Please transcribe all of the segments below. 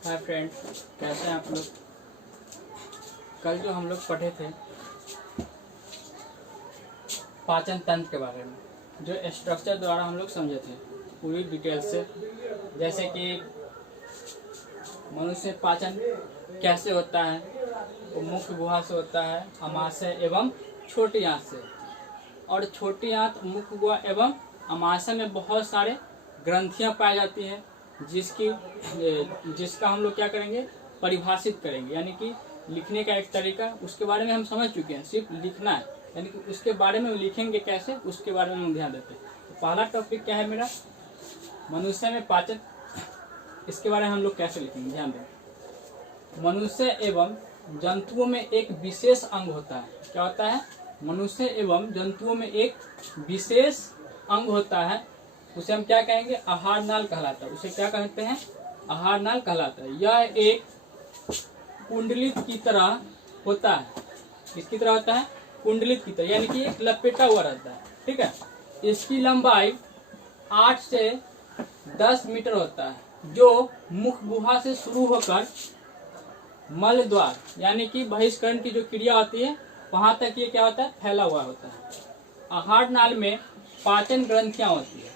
Hi friend, कैसे हैं आप लोग। कल जो हम लोग पढ़े थे पाचन तंत्र के बारे में, जो स्ट्रक्चर द्वारा हम लोग समझे थे पूरी डिटेल से, जैसे कि मनुष्य पाचन कैसे होता है, वो मुख्य गुहा से होता है, अमाशय एवं छोटी आंत से। और छोटी आंत, मुख्य गुहा एवं अमाशय में बहुत सारे ग्रंथियां पाई जाती हैं, जिसका हम लोग क्या करेंगे, परिभाषित करेंगे। यानी कि लिखने का एक तरीका, उसके बारे में हम समझ चुके हैं, सिर्फ लिखना है। यानी कि उसके बारे में लिखेंगे कैसे, उसके बारे में हम ध्यान देते हैं। तो पहला टॉपिक क्या है मेरा, मनुष्य में पाचन। इसके बारे में हम लोग कैसे लिखेंगे, ध्यान दें। मनुष्य एवं जंतुओं में एक विशेष अंग होता है। क्या होता है, मनुष्य एवं जंतुओं में एक विशेष अंग होता है, उसे हम क्या कहेंगे, आहार नाल कहलाता है। उसे क्या कहते हैं, आहार नाल कहलाता है। यह एक कुंडलित की तरह होता है। किसकी तरह होता है, कुंडलित की तरह, यानी कि एक लपेटा हुआ रहता है। ठीक है, इसकी लंबाई 8 से 10 मीटर होता है, जो मुख गुहा से शुरू होकर मल द्वार यानी कि बहिष्करण की जो क्रिया होती है वहां तक ये क्या होता है, फैला हुआ होता है। आहार नाल में पाचन ग्रंथियां होती है।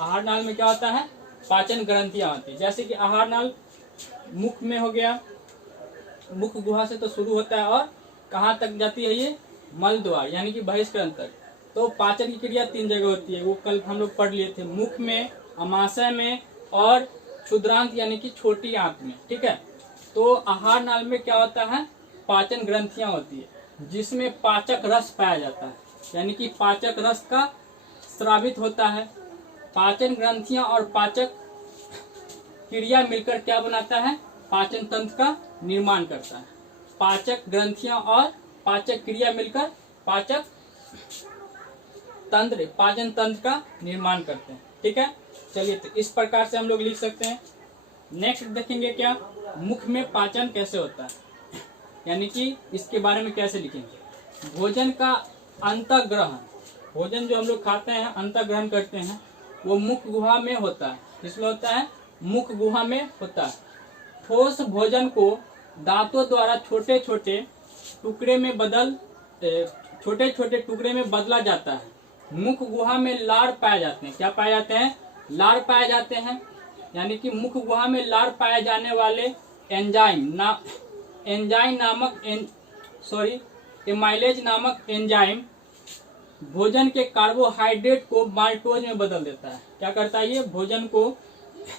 आहार नाल में क्या होता है, पाचन ग्रंथियां होती है। जैसे कि आहार नाल मुख में हो गया, मुख गुहा से तो शुरू होता है और कहाँ तक जाती है, ये मल द्वार यानी कि बहिष्करण तक। तो पाचन की क्रिया 3 जगह होती है, वो कल हम लोग पढ़ लिए थे, मुख में, अमाशय में और क्षुद्रांत यानी कि छोटी आंत में। ठीक है, तो आहार नाल में क्या होता है, पाचन ग्रंथियां होती है, जिसमें पाचक रस पाया जाता है, यानी कि पाचक रस का स्रावित होता है। पाचन ग्रंथियां और पाचक क्रिया मिलकर क्या बनाता है, पाचन तंत्र का निर्माण करता है। पाचक ग्रंथियां और पाचक क्रिया मिलकर पाचक तंत्र, पाचन तंत्र का निर्माण करते हैं। ठीक है, चलिए, तो इस प्रकार से हम लोग लिख सकते हैं। नेक्स्ट देखेंगे क्या, मुख में पाचन कैसे होता है, यानी कि इसके बारे में कैसे लिखेंगे। भोजन का अंतःग्रहण, भोजन जो हम लोग खाते हैं, अंतःग्रहण करते हैं, वो मुख गुहा में होता है। किसमें होता है, मुख गुहा में होता है। ठोस भोजन को दांतों द्वारा छोटे छोटे टुकड़े में बदला जाता है। मुख गुहा में लार पाए जाते हैं। क्या पाए जाते हैं, लार पाए जाते हैं। यानी कि मुख गुहा में लार पाए जाने वाले एमाइलेज नामक एंजाइम भोजन के कार्बोहाइड्रेट को माल्टोज में बदल देता है। क्या करता है ये,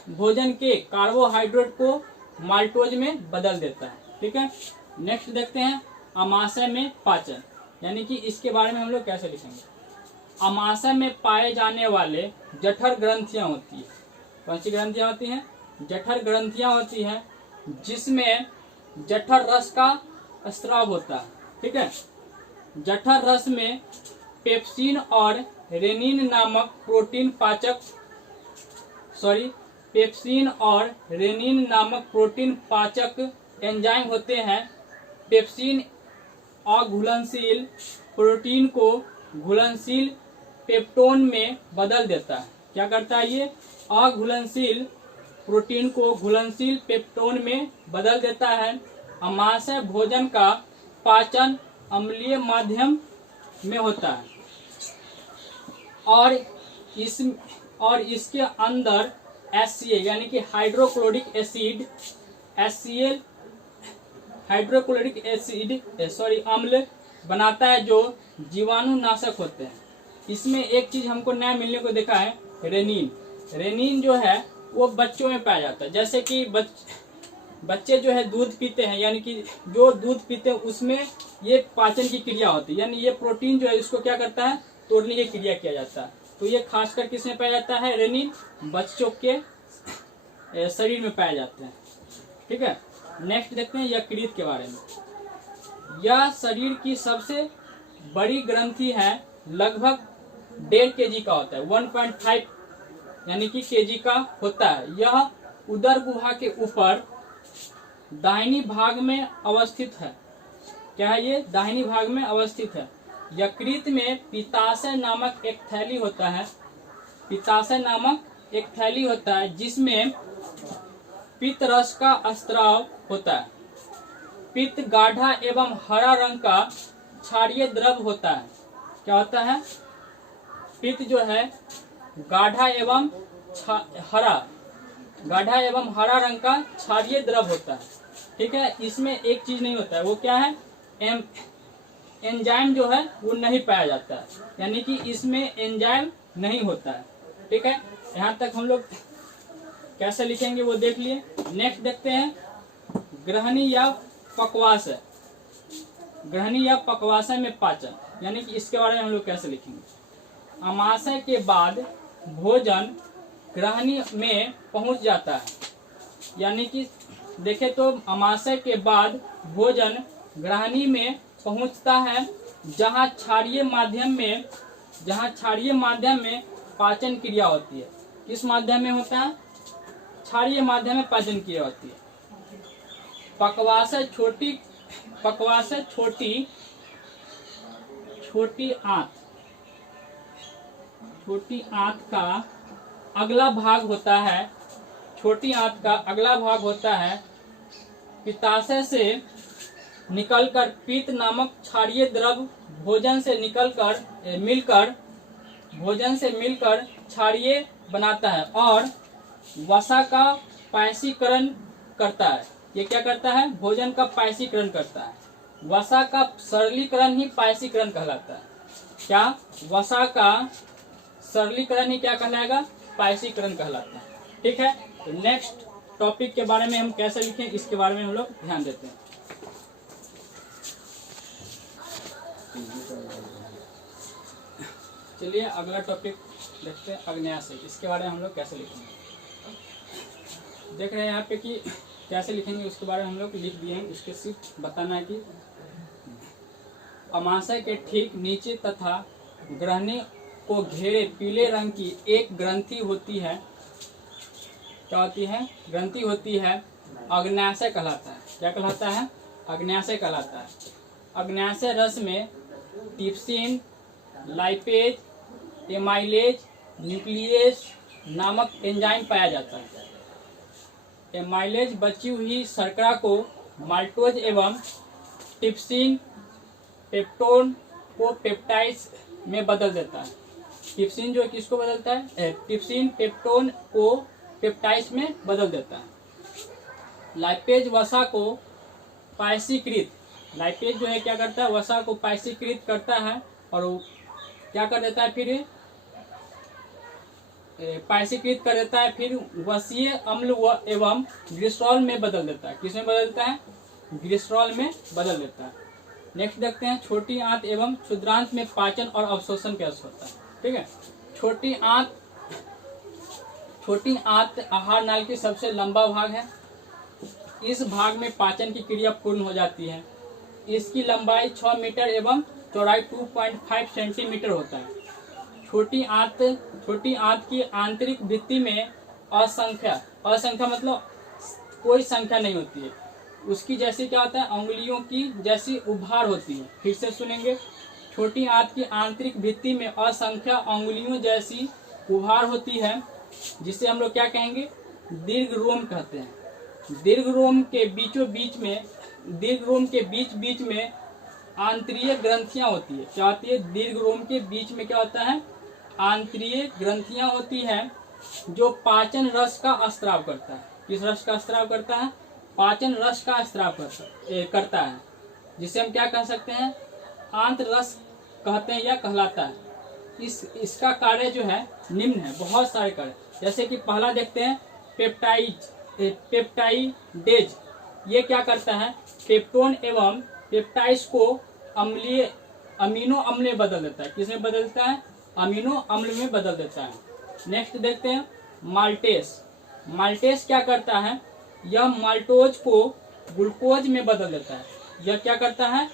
भोजन के कार्बोहाइड्रेट को माल्टोज में बदल देता है। ठीक है, नेक्स्ट देखते हैं, अमाशय में पाचन, यानी कि इसके बारे में हम लोग कैसे लिखेंगे। अमाशय में पाए जाने वाले जठर ग्रंथियां होती है। कौन सी ग्रंथियां होती हैं, जठर ग्रंथियां होती हैं, जिसमें जठर रस का स्राव होता है। ठीक है, जठर रस में पेप्सिन और रेनिन नामक प्रोटीन पाचक एंजाइम होते हैं। पेप्सिन अघुलनशील प्रोटीन को घुलनशील पेप्टोन में बदल देता है। क्या करता है ये, अघुलनशील प्रोटीन को घुलनशील पेप्टोन में बदल देता है। अमाशय भोजन का पाचन अम्लीय माध्यम में होता है और इसके अंदर HCl यानी कि हाइड्रोक्लोरिक एसिड अम्ल बनाता है, जो जीवाणुनाशक होते हैं। इसमें एक चीज हमको नया मिलने को देखा है, रेनिन जो है वो बच्चों में पाया जाता है। जैसे कि बच्चे जो है दूध पीते हैं, यानी कि जो दूध पीते हैं उसमें ये पाचन की क्रिया होती है, यानी ये प्रोटीन जो है इसको क्या करता है, तोड़ने की क्रिया किया जाता है। तो ये खासकर किसमें पाया जाता है, रेनिन बच्चों के शरीर में पाए जाते हैं। ठीक है, नेक्स्ट देखते हैं यकृत के बारे में। यह शरीर की सबसे बड़ी ग्रंथि है, लगभग 1.5 kg का होता है, 1.5 यानी कि kg का होता है। यह उदर गुहा के ऊपर दाहिनी भाग में अवस्थित है। क्या है ये, दाहिनी भाग में अवस्थित है। यकृत में पित्ताशय नामक एक थैली होता है, जिसमें पित्त रस का स्राव होता है। पित्त गाढ़ा एवं हरा रंग का क्षारीय द्रव होता है। क्या होता है? पित्त जो है गाढ़ा एवं हरा रंग का क्षारीय द्रव होता है। ठीक है, इसमें एक चीज नहीं होता है, वो क्या है? एंजाइम जो है वो नहीं पाया जाता है, यानी कि इसमें एंजाइम नहीं होता है। ठीक है, यहाँ तक हम लोग कैसे लिखेंगे वो देख लिए। नेक्स्ट देखते हैं ग्रहणी या पक्वाशय। ग्रहणी या पक्वाशय में पाचन, यानी कि इसके बारे में हम लोग कैसे लिखेंगे। अमाशय के बाद भोजन ग्रहणी में पहुंच जाता है, यानी कि देखें तो अमाशय के बाद भोजन ग्रहणी में पहुंचता है, जहां क्षारीय माध्यम में पाचन क्रिया होती है। किस माध्यम में होता है? क्षारीय माध्यम में पाचन क्रिया होती है। पक्वाशय छोटी आंत का अगला भाग होता है। छोटी आंत का अगला भाग होता है पित्ताशय से निकलकर पित्त नामक क्षारीय द्रव भोजन से मिलकर क्षारीय बनाता है और वसा का पायसीकरण करता है। ये क्या करता है? भोजन का पायसीकरण करता है। वसा का सरलीकरण ही पायसीकरण कहलाता है। क्या? वसा का सरलीकरण ही क्या कहलाएगा? पायसीकरण कहलाता है। ठीक है, तो नेक्स्ट टॉपिक के बारे में हम कैसे लिखें, इसके बारे में हम लोग ध्यान देते हैं। चलिए अगला टॉपिक देखते हैं, आग्नेयाशय। इसके बारे में हम लोग कैसे लिखेंगे, देख रहे हैं यहाँ पे कि कैसे लिखेंगे, उसके बारे में हम लोग लिख दिए हैं। इसके सिर्फ बताना है कि अमाशय के ठीक नीचे तथा ग्रहणी को घेरे पीले रंग की एक ग्रंथि होती है। क्या होती है? ग्रंथि होती है, आग्नेयाशय कहलाता है। क्या कहलाता है? आग्नेयाशय कहलाता है। आग्नेयाशय रस में टिप्सिन, लाइपेज, एमाइलेज, न्यूक्लियस नामक एंजाइम पाया जाता है। एमाइलेज बची हुई शर्करा को माल्टोज एवं टिप्सिन, पेप्टोन को पेप्टाइड्स में बदल देता है। टिप्सिन जो किसको बदलता है? टिप्सिन पेप्टोन को पेप्टाइड्स में बदल देता है। लाइपेज वसा को पायसीकृत, लाइपेज जो है क्या करता है? वसा को पायसीकृत करता है और क्या कर देता है? फिर पायसीकृत कर देता है, फिर वसीय अम्ल एवं ग्लिसरॉल में बदल देता है। किसमें बदलता है? ग्लिसरॉल में बदल देता है। नेक्स्ट देखते हैं छोटी आंत एवं क्षुद्रांत में पाचन और अवशोषण कैसे होता है। ठीक है, छोटी आंत आहार नाल की सबसे लंबा भाग है। इस भाग में पाचन की क्रिया पूर्ण हो जाती है। इसकी लंबाई 6 मीटर एवं चौड़ाई 2.5 सेंटीमीटर होता है। छोटी आंत की आंतरिक भित्ति में असंख्य मतलब कोई संख्या नहीं होती है। उसकी जैसी क्या होता है? अंगुलियों की जैसी उभार होती है। फिर से सुनेंगे, छोटी आंत की आंतरिक भित्ति में असंख्य अंगुलियों जैसी उभार होती है, जिसे हम लोग क्या कहेंगे? दीर्घ रोम कहते हैं। दीर्घ रोम के बीच में आंतरीय ग्रंथियां होती है। क्या होती है? दीर्घ रोम के बीच में क्या होता है? आंतरीय ग्रंथियां होती है, जो पाचन रस का स्राव करता है। किस रस का स्राव करता है? पाचन रस का स्राव करता है, जिसे हम क्या कह सकते हैं? आंत रस कहते हैं या कहलाता है। इसका कार्य जो है निम्न है, बहुत सारे कार्य। जैसे कि पहला देखते हैं पेप्टाइडेज। ये क्या करता है? पेप्टोन एवं पेप्टाइड्स को अमीनो अम्ल में बदल देता है। किसमें बदलता है? अमीनो अम्ल में बदल देता है। नेक्स्ट देखते हैं माल्टेस क्या करता है? यह माल्टोज को ग्लूकोज में बदल देता है। यह क्या करता है?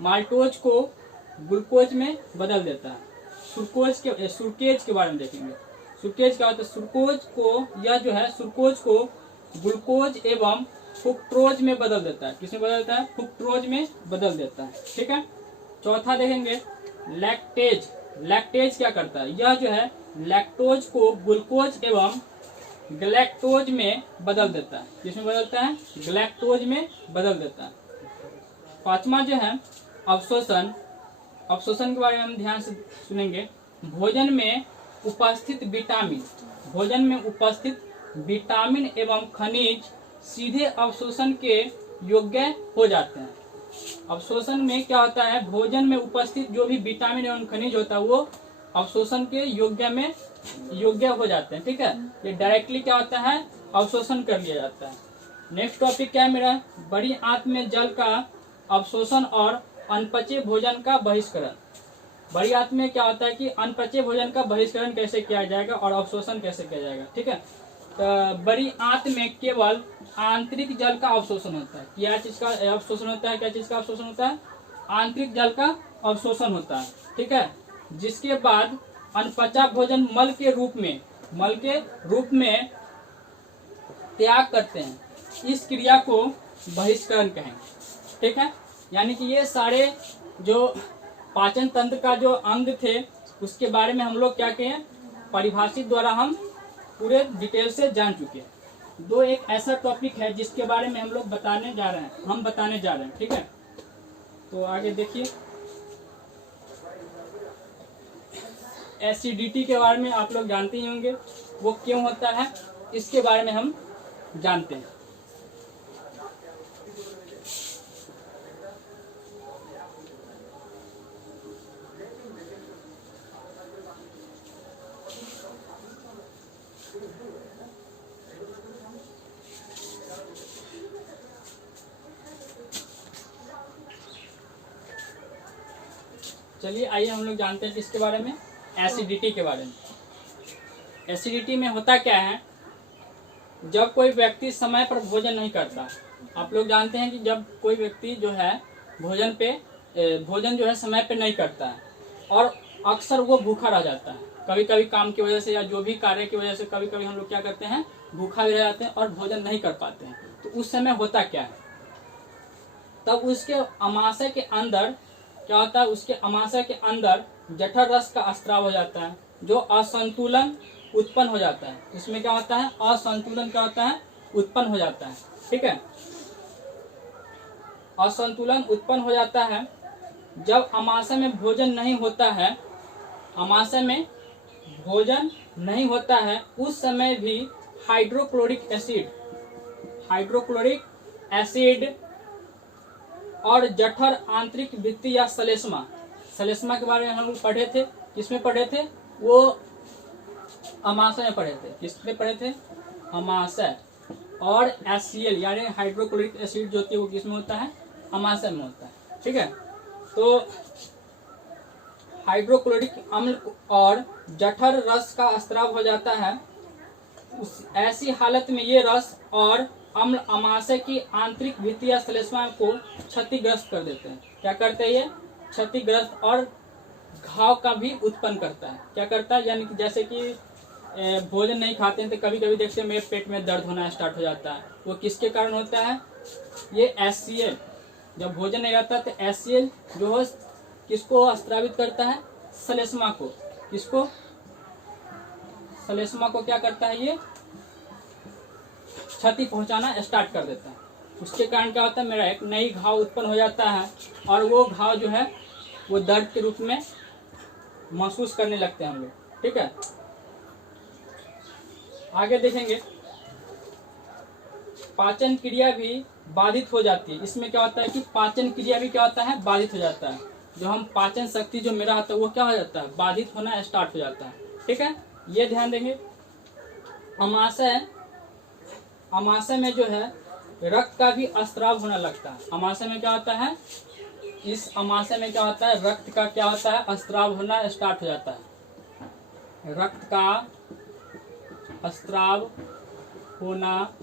माल्टोज को ग्लूकोज में बदल देता है। सुरकेज के बारे में देखेंगे। सुरकेज क्या होता है? सुरकोज को ग्लूकोज एवं फ्रुक्टोज में बदल देता है। किसमें बदल देता है? फ्रुक्टोज में बदल देता है। ठीक है, चौथा देखेंगे लैक्टेज क्या करता है? यह जो है लैक्टोज को ग्लूकोज एवं ग्लैक्टोज में बदल देता है। किसमें बदलता है? ग्लैक्टोज में बदल देता है। पांचवा जो है अवशोषण। अवशोषण के बारे में हम ध्यान से सुनेंगे। भोजन में उपस्थित विटामिन, भोजन में उपस्थित विटामिन एवं खनिज सीधे अवशोषण के योग्य हो जाते हैं। अवशोषण में क्या होता है? भोजन में उपस्थित जो भी विटामिन एवं खनिज होता है वो अवशोषण के योग्य हो जाते हैं। ठीक है, ये डायरेक्टली क्या होता है? अवशोषण कर लिया जाता है। नेक्स्ट टॉपिक क्या है मेरा? बड़ी आंत में जल का अवशोषण और अनपचे भोजन का बहिष्करण। बड़ी आंत में क्या होता है कि अनपचे भोजन का बहिष्करण कैसे किया जाएगा और अवशोषण कैसे किया जाएगा। ठीक है, तो बड़ी आंत में केवल आंतरिक जल का अवशोषण होता है। क्या चीज का अवशोषण होता है? क्या चीज का अवशोषण होता है? आंतरिक जल का अवशोषण होता है। ठीक है, जिसके बाद अनपचा भोजन मल के रूप में त्याग करते हैं। इस क्रिया को बहिष्करण कहेंगे। ठीक है, यानी कि ये सारे जो पाचन तंत्र का जो अंग थे उसके बारे में हम लोग क्या कहें? परिभाषित द्वारा हम पूरे डिटेल से जान चुके हैं। दो एक ऐसा टॉपिक है जिसके बारे में हम लोग बताने जा रहे हैं। ठीक है, तो आगे देखिए। एसिडिटी के बारे में आप लोग जानते ही होंगे, वो क्यों होता है इसके बारे में हम जानते हैं। चलिए आइए हम लोग जानते हैं किसके बारे में? एसिडिटी के बारे में। एसिडिटी में होता क्या है? जब कोई व्यक्ति समय पर भोजन नहीं करता। आप लोग जानते हैं कि जब कोई व्यक्ति जो है भोजन जो है समय पे नहीं करता है और अक्सर वो भूखा रह जाता है। कभी कभी काम की वजह से या जो भी कार्य की वजह से कभी कभी हम लोग क्या करते हैं? भूखा भी रह जाते हैं और भोजन नहीं कर पाते हैं। तो उस समय होता क्या है? तब उसके अमाशय के अंदर क्या होता है? उसके अमाशय के अंदर जठर रस का स्त्राव हो जाता है, जो असंतुलन उत्पन्न हो जाता है। इसमें क्या होता है? असंतुलन क्या होता है? उत्पन्न हो जाता है। ठीक है, असंतुलन उत्पन्न हो जाता है जब अमाशय में भोजन नहीं होता है। अमाशय में भोजन नहीं होता है उस समय भी हाइड्रोक्लोरिक एसिड और जठर आंतरिक भित्ति या सलेस्मा के बारे में हम लोग पढ़े थे। किसमें पढ़े थे? वो अमाशय में पढ़े थे। किसमें पढ़े थे? अमाशय। और HCl यानी हाइड्रोक्लोरिक एसिड जो होती है वो किसमें होता है? अमाशय में होता है। ठीक है, तो हाइड्रोक्लोरिक अम्ल और जठर रस का स्त्राव हो जाता है। ऐसी हालत में ये रस और अम्ल अमाशय की आंतरिक भित्ति या श्लेष्मा को क्षतिग्रस्त कर देते हैं। क्या करते हैं? ये क्षतिग्रस्त और घाव का भी उत्पन्न करता है। क्या करता है? यानी कि जैसे कि भोजन नहीं खाते हैं तो कभी कभी देखते हैं मेरे पेट में दर्द होना स्टार्ट हो जाता है। वो किसके कारण होता है? ये HCl। जब भोजन नहीं रहता तो HCl जो है किसको स्त्रावित करता है? श्लेष्मा को। किसको? श्लेष्मा को क्या करता है? ये क्षति पहुंचाना स्टार्ट कर देता है। उसके कारण क्या होता है? मेरा एक नई घाव उत्पन्न हो जाता है और वो घाव जो है वो दर्द के रूप में महसूस करने लगते हैं हम लोग। ठीक है, आगे देखेंगे। पाचन क्रिया भी बाधित हो जाती है। इसमें क्या होता है कि पाचन क्रिया भी क्या होता है? बाधित हो जाता है। जो हम पाचन शक्ति जो मेरा होता है वो क्या हो जाता है? बाधित होना स्टार्ट हो जाता है। ठीक है, ये ध्यान देंगे। अमाशय में जो है रक्त का भी स्त्राव होने लगता है। अमाशय में क्या होता है? इस अमाशय में क्या होता है? रक्त का क्या होता है? स्त्राव होना स्टार्ट हो जाता है। रक्त का स्त्राव होना,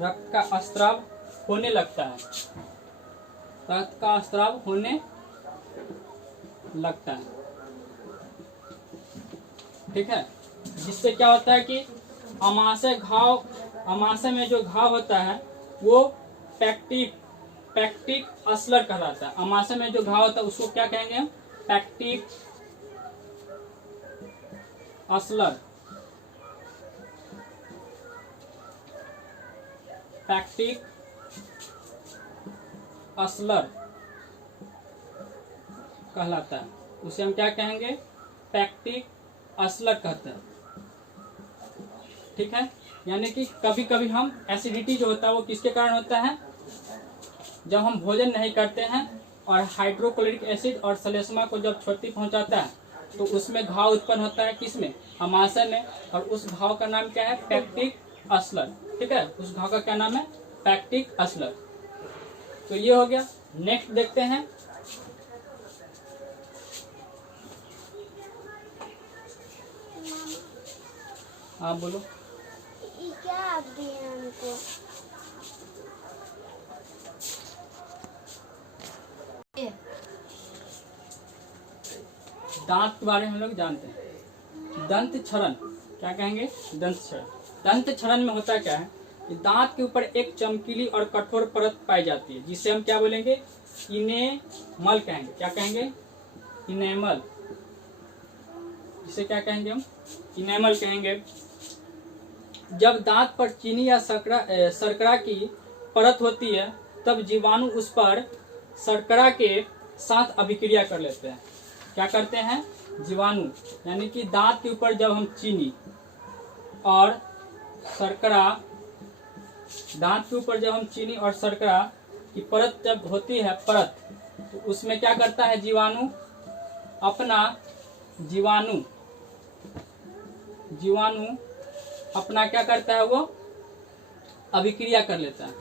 रक्त का स्त्राव होने लगता है। रक्त का स्त्राव होने लगता है। ठीक है, जिससे क्या होता है कि अमाशय में जो घाव होता है वो पैक्टिक अल्सर कहलाता है। अमाशय में जो घाव होता है उसको क्या कहेंगे हम? पैक्टिक असलर, पैक्टिक असलर कहलाता है। उसे हम क्या कहेंगे? पैक्टिक असलर कहते हैं। ठीक है, यानी कि कभी कभी हम एसिडिटी जो होता है वो किसके कारण होता है? जब हम भोजन नहीं करते हैं और हाइड्रोक्लोरिक एसिड और सलेस्मा को जब क्षति पहुंचाता है तो उसमें घाव उत्पन्न होता है। किसमें? अमाशय में। और उस घाव का नाम क्या है? पैक्टिक असलर। ठीक है, उस घाव का क्या नाम है? पैक्टिक असलर। तो ये हो गया। नेक्स्ट देखते हैं, आप बोलो। ये क्या आप दिए हमको? दांत के बारे में हम लोग जानते हैं। दंत क्षरण, क्या कहेंगे? दंत क्षरण। दंत क्षरण में होता क्या है कि दांत के ऊपर एक चमकीली और कठोर परत पाई जाती है जिसे हम क्या बोलेंगे? इनेमल कहेंगे। क्या कहेंगे? इनेमल। जिसे क्या कहेंगे हम? इनेमल कहेंगे। जब दांत पर चीनी या शर्करा की परत होती है तब जीवाणु उस पर शर्करा के साथ अभिक्रिया कर लेते हैं। क्या करते हैं? जीवाणु, यानी कि दांत के ऊपर जब हम चीनी और शर्करा, दांत के ऊपर जब हम चीनी और शर्करा की परत जब होती है परत, तो उसमें क्या करता है जीवाणु? अपना जीवाणु अपना क्या करता है? वो अभिक्रिया कर लेता है।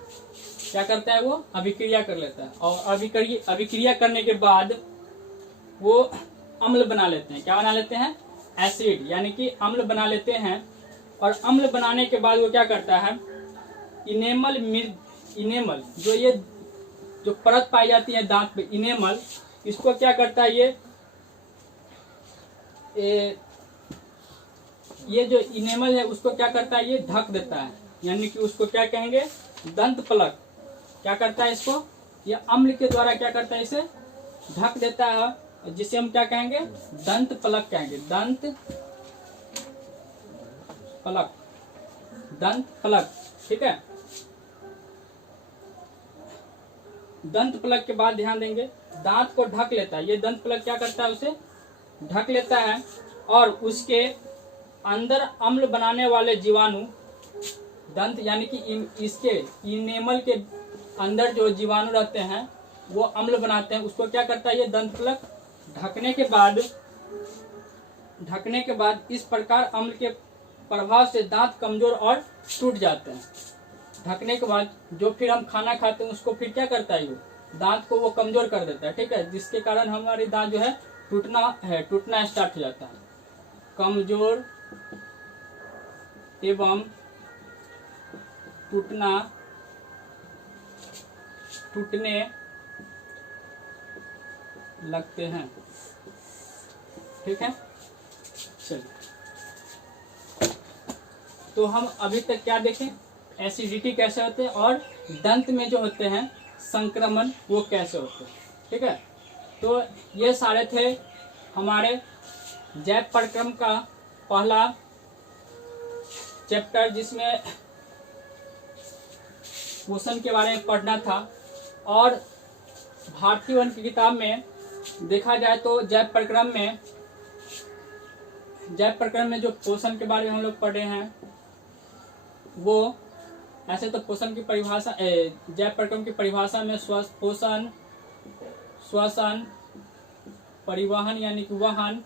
क्या करता है? वो अभिक्रिया कर लेता है। और अभिक्रिया करने के बाद वो अम्ल बना लेते हैं। क्या बना लेते हैं? एसिड, यानी कि अम्ल बना लेते हैं। और अम्ल बनाने के बाद वो क्या करता है? इनेमल जो परत पाई जाती है दांत पे, इनेमल, इसको क्या करता है? ये जो इनेमल है उसको क्या करता है? ये ढक देता है, यानी कि उसको क्या कहेंगे? दंत फलक। क्या करता है इसको? ये अम्ल के द्वारा क्या करता है? इसे ढक देता है, जिसे हम क्या कहेंगे? दंत फलक कहेंगे। दंत फलक, दंत फलक। ठीक है, दंत फलक के बाद ध्यान देंगे, दांत को ढक लेता है। ये दंत फलक क्या करता है? उसे ढक लेता है और उसके अंदर अम्ल बनाने वाले जीवाणु, दंत यानी कि इसके इनेमल के अंदर जो जीवाणु रहते हैं वो अम्ल बनाते हैं। उसको क्या करता है? ये दंत फलक ढकने के बाद इस प्रकार अम्ल के प्रभाव से दांत कमजोर और टूट जाते हैं। ढकने के बाद जो फिर हम खाना खाते हैं उसको फिर क्या करता है? वो दांत को वो कमजोर कर देता है। ठीक है, जिसके कारण हमारी दांत जो है टूटना स्टार्ट हो जाता है। कमजोर एवं टूटने लगते हैं। ठीक है, चलिए, तो हम अभी तक क्या देखें? एसिडिटी कैसे होते हैं और दंत में जो होते हैं संक्रमण वो कैसे होते हैं। ठीक है, तो ये सारे थे हमारे जैव प्रक्रम का पहला चैप्टर, जिसमें पोषण के बारे में पढ़ना था। और भारतीय वन की किताब में देखा जाए तो जैव प्रक्रम में जो पोषण के बारे में हम लोग पढ़े हैं वो, ऐसे तो पोषण की परिभाषा, जैव प्रक्रम की परिभाषा में पोषण, श्वसन, परिवहन यानी कि वहन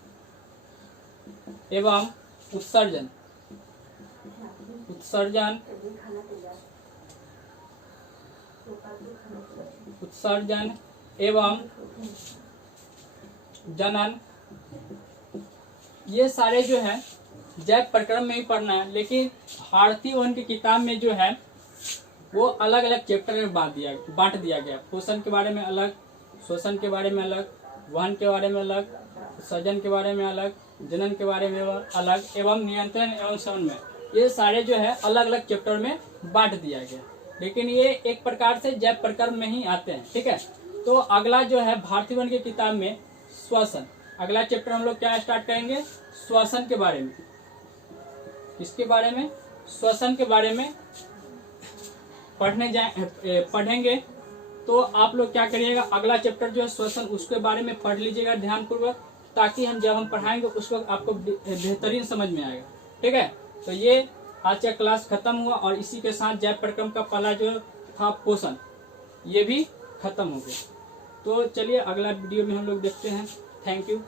एवं उत्सर्जन एवं जनन, ये सारे जो है जैव प्रक्रम में ही पढ़ना है। लेकिन भारतीय वन की किताब में जो है वो अलग अलग चैप्टर में बांट दिया गया। पोषण के बारे में अलग, श्वसन के बारे में अलग, वहन के बारे में अलग, उत्सर्जन के बारे में अलग, जनन के बारे में अलग, एवं नियंत्रण एवं शमन में, ये सारे जो है अलग अलग चैप्टर में बांट दिया गया। लेकिन ये एक प्रकार से जैव प्रक्रम में ही आते हैं। ठीक है, तो अगला जो है भारतीय वन की किताब में श्वसन, अगला चैप्टर हम लोग क्या स्टार्ट करेंगे? श्वसन के बारे में। इसके बारे में श्वसन के बारे में पढ़ेंगे। तो आप लोग क्या करिएगा, अगला चैप्टर जो है श्वसन, उसके बारे में पढ़ लीजिएगा ध्यानपूर्वक, ताकि जब हम पढ़ाएंगे उस वक्त आपको बेहतरीन समझ में आएगा। ठीक है, तो ये आज का क्लास खत्म हुआ और इसी के साथ जैव प्रक्रम का पहला जो था पोषण, ये भी खत्म हो गया। तो चलिए अगला वीडियो में हम लोग देखते हैं। Thank you.